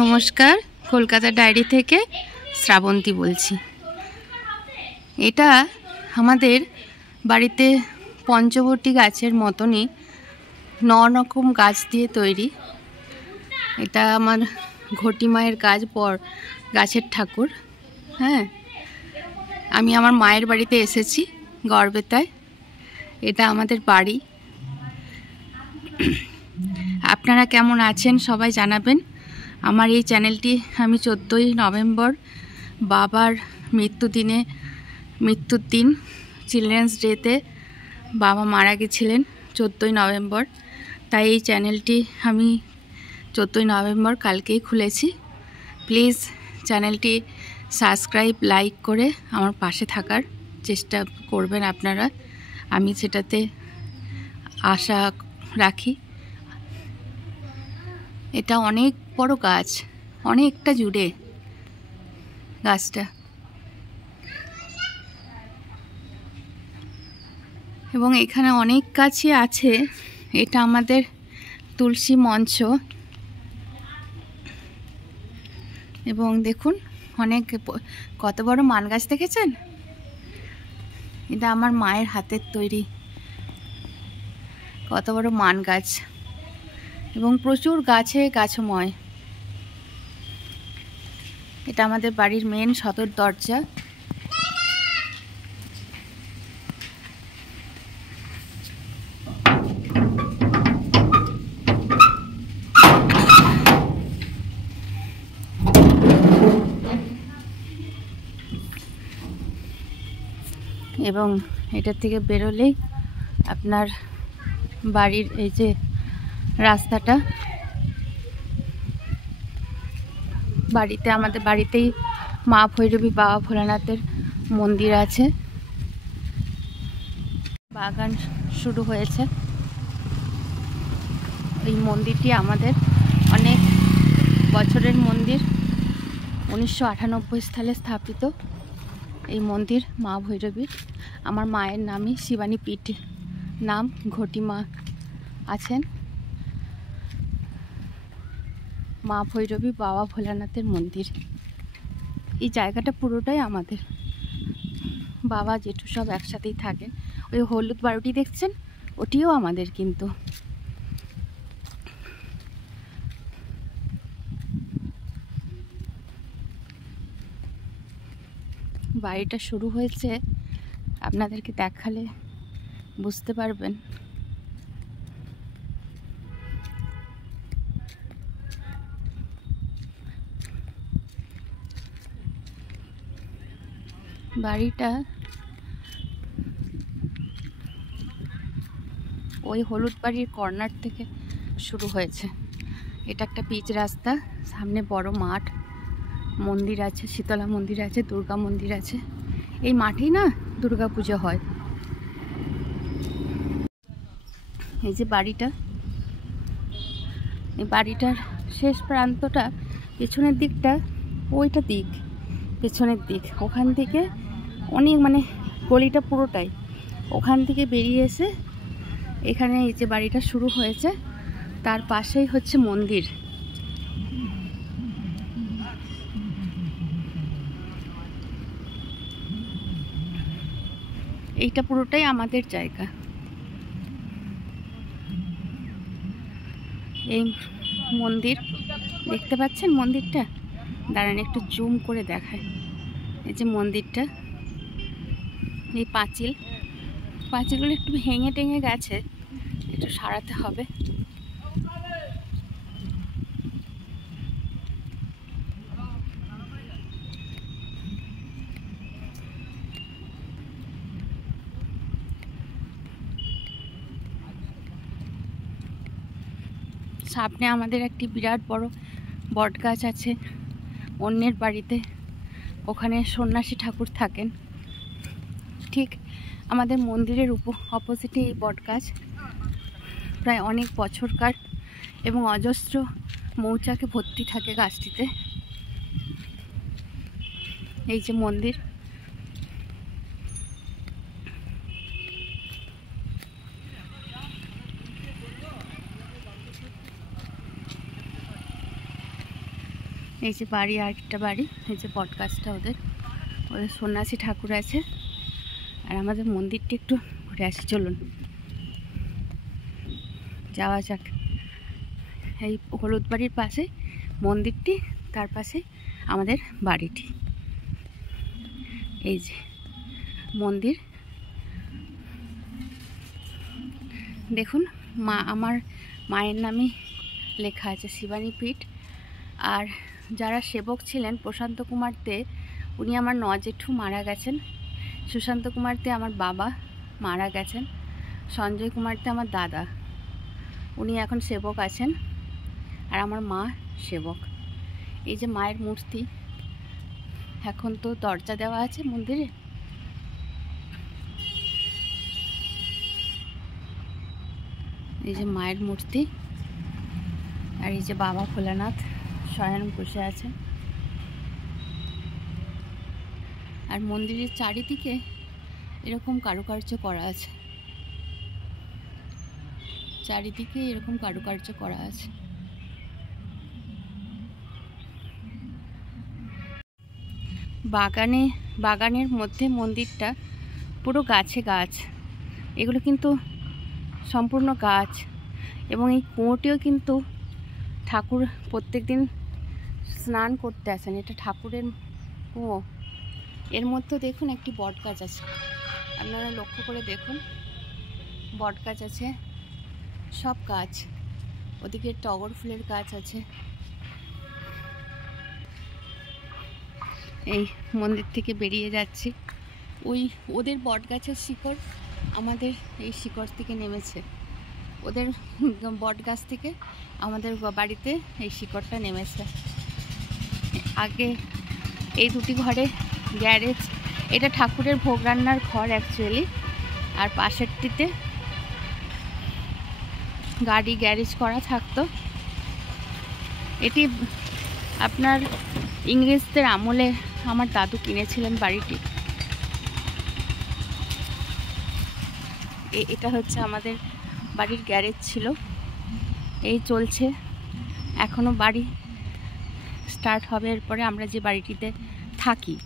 নমস্কার, কলকাতা ডায়েরি থেকে শ্রাবন্তী বলছি। এটা আমাদের বাড়িতে পঞ্চবটী গাছের মতনই 9 রকম গাছ দিয়ে তৈরি। এটা আমার ঘটি মায়ের গাছ, গাছের ঠাকুর। হ্যাঁ, আমি আমার মায়ের বাড়িতে এসেছি গড়বেতায়। এটা আমাদের বাড়ি। আপনারা কেমন আছেন সবাই জানাবেন। আমার এই চ্যানেলটি আমি 14ই নভেম্বর বাবার মৃত্যুর দিন চিলড্রেন্স ডেতে বাবা মারা গেছিলেন 14ই নভেম্বর। তাই এই চ্যানেলটি আমি 14ই নভেম্বর কালকেই খুলেছি। প্লিজ চ্যানেলটি সাবস্ক্রাইব, লাইক করে আমার পাশে থাকার চেষ্টা করবেন আপনারা। আমি সেটাতে আশা রাখি। এটা অনেক বড় গাছ, অনেকটা জুড়ে গাছটা, এবং এখানে অনেক গাছই আছে। এটা আমাদের তুলসী মঞ্চ, এবং দেখুন কত বড় মান গাছ দেখেছেন? এটা আমার মায়ের হাতের তৈরি কত বড় মান গাছ, এবং প্রচুর গাছময়। এটা আমাদের বাড়ির মেন সদর দরজা। এবং এটার থেকে বেরোলেই আপনার বাড়ির এই যে রাস্তাটা, আমাদের বাড়িতেই মা ভৈরবী, বাবা ভোলানাথের মন্দির আছে। বাগান শুরু হয়েছে। এই মন্দিরটি আমাদের অনেক বছরের মন্দির, 1998 সালে স্থাপিত এই মন্দির মা ভৈরবীর। আমার মায়ের নামই শিবানী পীঠ নাম, ঘটি মা আছেন। মা ভৈরবী, বাবা ভোলানাথের মন্দির। এই জায়গাটা পুরোটাই আমাদের। বাবা জেঠু সব একসাথেই থাকেন। ওই হলুদ বাড়িটি দেখছেন, ওটিও আমাদের। কিন্তু বাড়িটা শুরু হয়েছে, আপনাদেরকে দেখালে বুঝতে পারবেন। বাড়িটা ওই হলুদ বাড়ির কর্নার থেকে শুরু হয়েছে। এটা একটা পিচ রাস্তা, সামনে বড় মাঠ, মন্দির আছে, শীতলা মন্দির আছে, দুর্গা মন্দির আছে। এই মাঠেই না দুর্গা পুজো হয়। এই যে বাড়িটা, এই বাড়িটার শেষ প্রান্তটা পেছনের দিকটা, পেছনের দিক, ওখান থেকে অনেক গলিটা পুরোটাই ওখান থেকে বেরিয়ে এসে এখানে এই যে বাড়িটা শুরু হয়েছে, তার পাশেই হচ্ছে মন্দির। এইটা পুরোটাই আমাদের জায়গা। এই মন্দির দেখতে পাচ্ছেন, মন্দিরটা দাঁড়ান একটু জুম করে দেখায়। এই যে মন্দিরটা, এই পাঁচিলগুলো একটু ভেঙে টেঙে গেছে, একটু সারাতে হবে। সামনে আমাদের একটি বিরাট বড় বট গাছ আছে অন্যের বাড়িতে, ওখানে সন্ন্যাসী ঠাকুর থাকেন। ঠিক আমাদের মন্দিরের অপোজিটে এই বট গাছ, প্রায় অনেক বছরকার, এবং অজস্র মৌচাকে ভর্তি থাকে গাছটিতে। এই যে মন্দির, এই যে বাড়ি, আরেকটা বাড়ি, এই যে বটগাছটা ওদের সন্ন্যাসী ঠাকুর আছে। আর আমাদের মন্দিরটি একটু ঘুরে আসি, চলুন যাওয়া যাক। এই হলুদ বাড়ির পাশে মন্দিরটি, তার পাশে আমাদের বাড়িটি। এই যে মন্দির, দেখুন আমার মায়ের নামে লেখা আছে শিবানী পীঠ। আর যারা সেবক ছিলেন, প্রশান্ত কুমার দে, উনি আমার জেঠু মারা গেছেন। সুশান্ত কুমার দে আমার বাবা, মারা গেছেন। সঞ্জয় কুমার দে আমার দাদা, উনি এখন সেবক আছেন। আর আমার মা সেবক। এই যে মায়ের মূর্তি, এখন তো দরজা দেওয়া আছে মন্দিরে। এই যে মায়ের মূর্তি, আর এই যে বাবা ভোলানাথ শয়ন বসে আছে। আর মন্দিরের চারিদিকে এরকম কারুকার্য করা আছে, চারিদিকে এরকম কারুকার্য করা আছে। বাগানের মধ্যে মন্দিরটা পুরো গাছে গাছ, এগুলো কিন্তু সম্পূর্ণ গাছ। এবং এই কুয়োটিও কিন্তু ঠাকুর প্রত্যেক দিন স্নান করতে আসেন, এটা ঠাকুরের কুয়ো। এর মধ্যে দেখুন একটি বট গাছ আছে, আপনারা লক্ষ্য করে দেখুন, বট গাছ আছে, সব গাছ। ওদিকে টগর ফুলের গাছ আছে। এই মন্দির থেকে বেরিয়ে যাচ্ছি, ওদের বট গাছের শিকড় আমাদের এই শিকড় থেকে নেমেছে। ওদের বট গাছ থেকে আমাদের বাড়িতে এই শিকড়টা নেমেছে। আগে এই দুটি ঘরে গ্যারেজ, এটা ঠাকুরের ভোগ রান্নার ঘর অ্যাকচুয়ালি। আর পাশেরটিতে গাড়ি গ্যারেজ করা থাকতো। এটি আপনার ইংরেজদের আমলে আমার দাদু কিনেছিলেন বাড়িটি। এটা হচ্ছে আমাদের বাড়ির গ্যারেজ ছিল, এই চলছে এখনো। বাড়ি স্টার্ট হবে এরপরে আমরা যে বাড়িটিতে থাকি।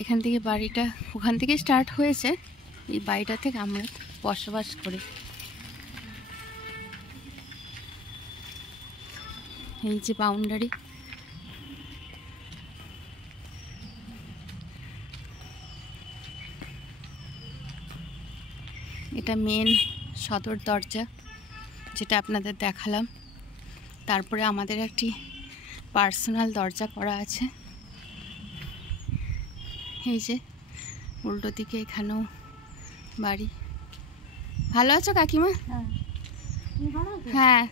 এখান থেকে বাড়িটা, ওখান থেকে স্টার্ট হয়েছে। এই বাড়িটা থেকে আমরা বসবাস করি। এই যে বাউন্ডারি, এটা মেন সদর দরজা, যেটা আপনাদের দেখালাম। তারপরে আমাদের একটি পার্সোনাল দরজা করা আছে। এই যে উল্টো দিকে এখানেও বাড়ি। ভালো আছো কাকিমা? হ্যাঁ,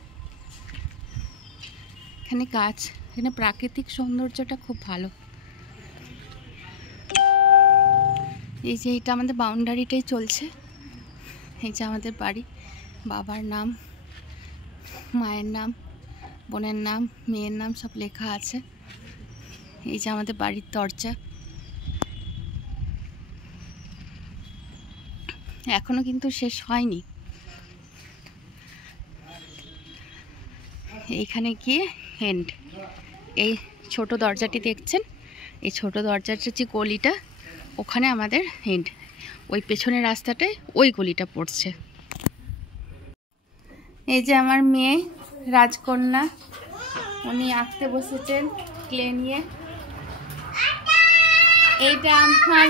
এখানে গাছ, এখানে প্রাকৃতিক সৌন্দর্যটা খুব ভালো। এই যে এটা আমাদের বাউন্ডারিটাই চলছে। এই যে আমাদের বাড়ি, বাবার নাম, মায়ের নাম, বোনের নাম, মেয়ের নাম সব লেখা আছে। এই যে আমাদের বাড়ির দরজা, এখনো কিন্তু শেষ হয়নি। এইখানে গিয়ে এন্ড। এই ছোট দরজাটি দেখছেন, এই ছোট দরজার যে গলিটা, ওখানে আমাদের এন্ড। ওই পেছনের রাস্তাটায় ওই গলিটা পড়ছে। এই যে আমার মেয়ে রাজকন্যা, উনি আঁকতে বসেছেন ক্লে নিয়ে। এইটা আমার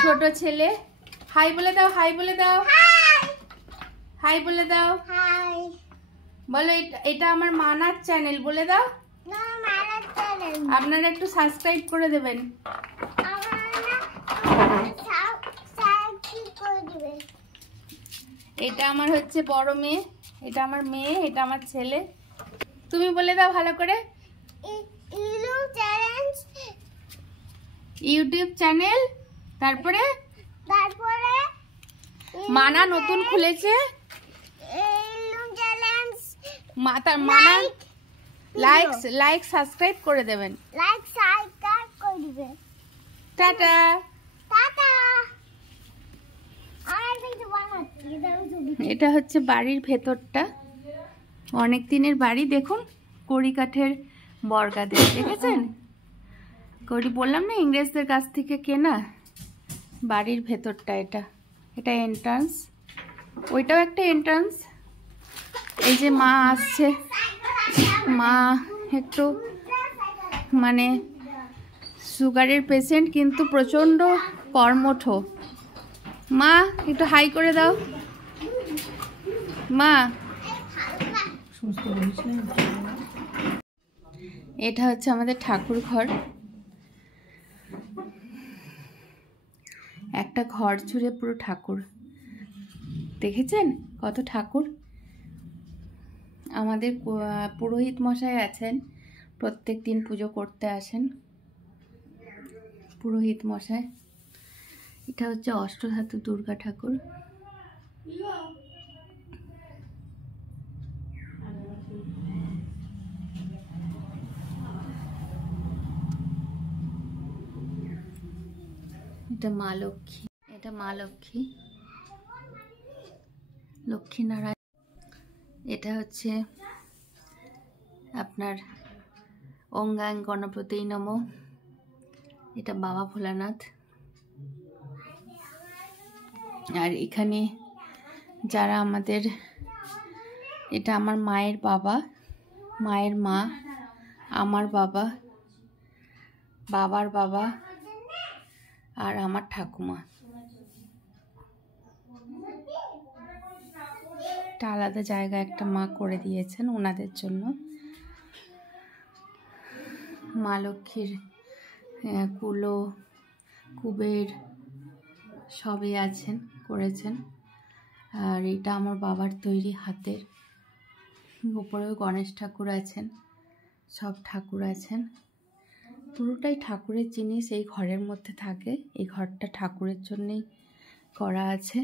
ছোট ছেলে। হাই বলে দাও, হাই বলে দাও, হাই বলে দাও, বলো। এটা আমার মানার চ্যানেল, বলে দাও। আপনারা একটু সাবস্ক্রাইব করে দেবেন। এটা আমার হচ্ছে বড় মেয়ে, এটা আমার মেয়ে, এটা আমার ছেলে। তুমি বলে দাও ভালো করে। ইউটিউব চ্যানেল, তারপরে মানা নতুন খুলেছে। মানা লাইক সাবস্ক্রাইব করে দেবেন। টাটা। এটা হচ্ছে বাড়ির ভেতরটা, অনেক দিনের বাড়ি। দেখুন কড়ি কাঠের বর্গা দিয়ে, দেখেছেন? কড়ি বললাম না, ইংরেজদের কাছ থেকে কেনা। বাড়ির ভেতরটা এটা, এটা এন্ট্রান্স, ওইটাও একটা এন্ট্রান্স। এই যে মা আসছে, মা একটু মানে সুগারের পেশেন্ট, কিন্তু প্রচণ্ড কর্মঠ। মা একটু হাই করে দাও। মা, এটা হচ্ছে আমাদের ঠাকুর ঘর। একটা ঘর জুড়ে পুরো ঠাকুর, দেখেছেন কত ঠাকুর? আমাদের পুরোহিত মশাই আছেন, প্রত্যেক দিন পুজো করতে আসেন পুরোহিত মশাই। এটা হচ্ছে অষ্টধাতু দুর্গা ঠাকুর। এটা মা লক্ষ্মী, এটা মা লক্ষ্মী, লক্ষ্মীনারায়ণ। এটা হচ্ছে আপনার ওং গাং গণপতি নমঃ, এটা বাবা ভোলানাথ। আর এখানে যারা আমাদের, এটা আমার মায়ের বাবা, মায়ের মা, আমার বাবা, বাবার বাবা, আর আমার ঠাকুমা। একটা আলাদা জায়গা একটা মা করে দিয়েছেন ওনাদের জন্য। মা লক্ষ্মীর কুলো, কুবের সবই আছেন, করেছেন। আর এটা আমার বাবার তৈরি হাতের। উপরেও গণেশ ঠাকুর আছেন, সব ঠাকুর আছেন। পুরোটাই ঠাকুরের জিনিস এই ঘরের মধ্যে থাকে। এই ঘরটা ঠাকুরের জন্যই করা আছে।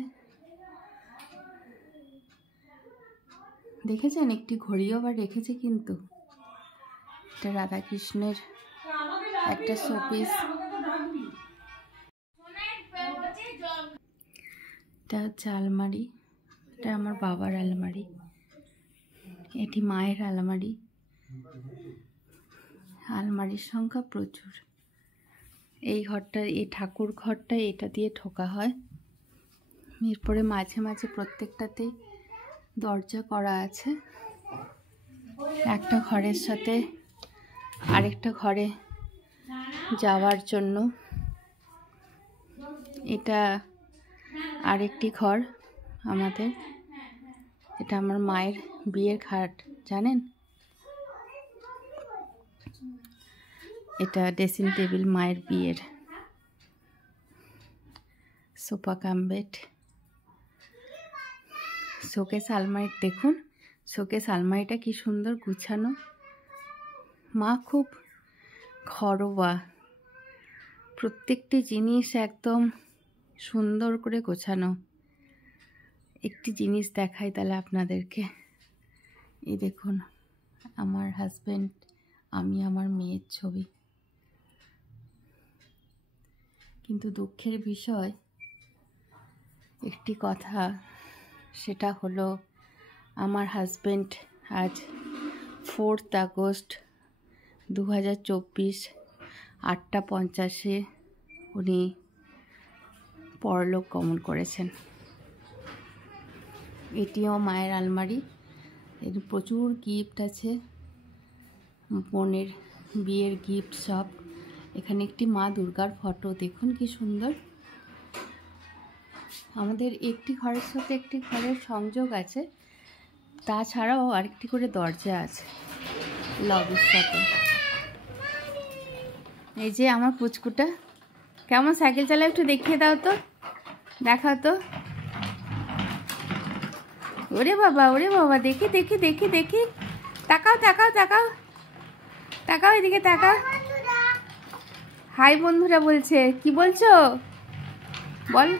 দেখেছেন একটি ঘড়িও আবার রেখেছে, কিন্তু এটা রাধাকৃষ্ণের একটা শোপিস। এটা হচ্ছে আলমারি, এটা আমার বাবার আলমারি, এটি মায়ের আলমারি। আলমারির সংখ্যা প্রচুর। এই ঘরটা, এই ঠাকুর ঘরটা এটা দিয়ে ঠোকা হয়। এরপরে মাঝে মাঝে প্রত্যেকটাতেই দরজা করা আছে, একটা ঘরের সাথে আরেকটা ঘরে যাওয়ার জন্য। এটা আরেকটি ঘর আমাদের, এটা আমার মায়ের বিয়ের খাট, জানেন? এটা ড্রেসিং টেবিল মায়ের বিয়ের, সোফা কাম বেড। শোকেস আলমারি দেখুন, শোকেস আলমারিটা কি সুন্দর গুছানো। মা খুব ঘরোয়া, প্রত্যেকটি জিনিস একদম সুন্দর করে গোছানো। একটি জিনিস দেখাই তাহলে আপনাদেরকে। এই দেখুন আমার হাজব্যান্ড, আমি, আমার মেয়ের ছবি। কিন্তু দুঃখের বিষয় একটি কথা, সেটা হলো আমার হাজব্যান্ড আজ 4 আগস্ট 2024 8:50 উনি পরলোক গমন করেছেন। এটিও মায়ের আলমারি, এর প্রচুর গিফট আছে, বোনের বিয়ের গিফট সব। এখানে একটি মা দুর্গার ফটো, দেখুন কি সুন্দর। আমাদের একটি ঘরের সাথে একটি ঘরের সংযোগ আছে, তাছাড়াও আরেকটি করে দরজা আছে লবির সাথে। এই যে আমার পুচকুটা কেমন সাইকেল চালায়, একটু দেখিয়ে দাও তো, দেখাও তো। ওরে বাবা, ওরে বাবা, দেখি দেখি দেখি দেখি, তাকাও তাকাও তাকাও তাকাও, এদিকে তাকাও। হাই বন্ধুরা বলছে, কি বলছো বল।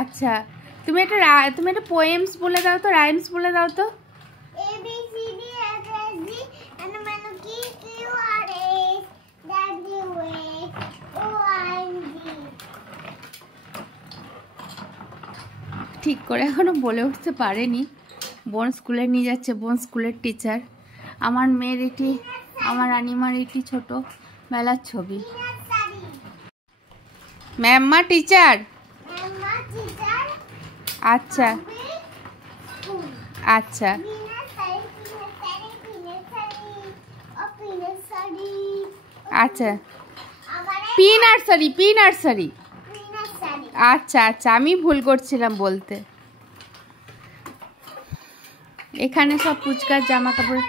আচ্ছা, তুমি একটা পোয়েমস বলে দাও তো, রাইমস বলে দাও তো। ঠিক করে এখনো বলে উঠতে পারেনি। বোন স্কুলে নিয়ে যাচ্ছে, বোন স্কুলের টিচার। আমার মেয়ের এটি, আমার রানিমার এটি ছোটোবেলার ছবি। ম্যাম্মা টিচার। আচ্ছা আচ্ছা আচ্ছা, পি নার্সারি, পি নার্সারি। আচ্ছা আচ্ছা, আমি ভুল করছিলাম বলতে। এখানে সব ফুচকার জামা কাপড়।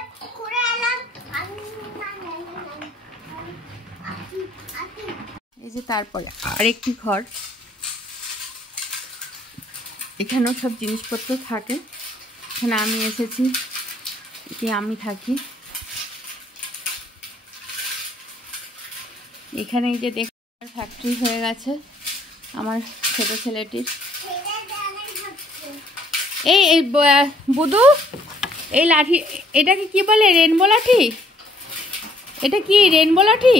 এই যে তারপরে আরেকটি ঘর, এখানেও সব জিনিসপত্র থাকে। এখানে আমি এসেছি, এটি আমি থাকি। এখানে এই যে দেখুন ফ্যাক্টরি হয়ে গেছে আমার ছোট ছেলেটির। এই বুদু, এই লাঠি এটাকে কি বলে? রেনবো লাঠি? এটা কি রেনবো লাঠি?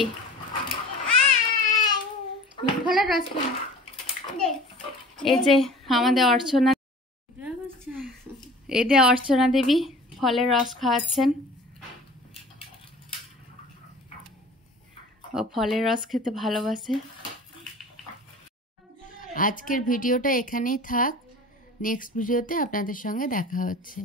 এই যে আমাদের অর্চনা, এটা অর্চনা দেবী ফলের রস খাওয়াচ্ছেন। ও ফলের রস খেতে ভালোবাসে। আজকের ভিডিওটা এখানেই থাক, নেক্সট ভিডিওতে আপনাদের সঙ্গে দেখা হচ্ছে।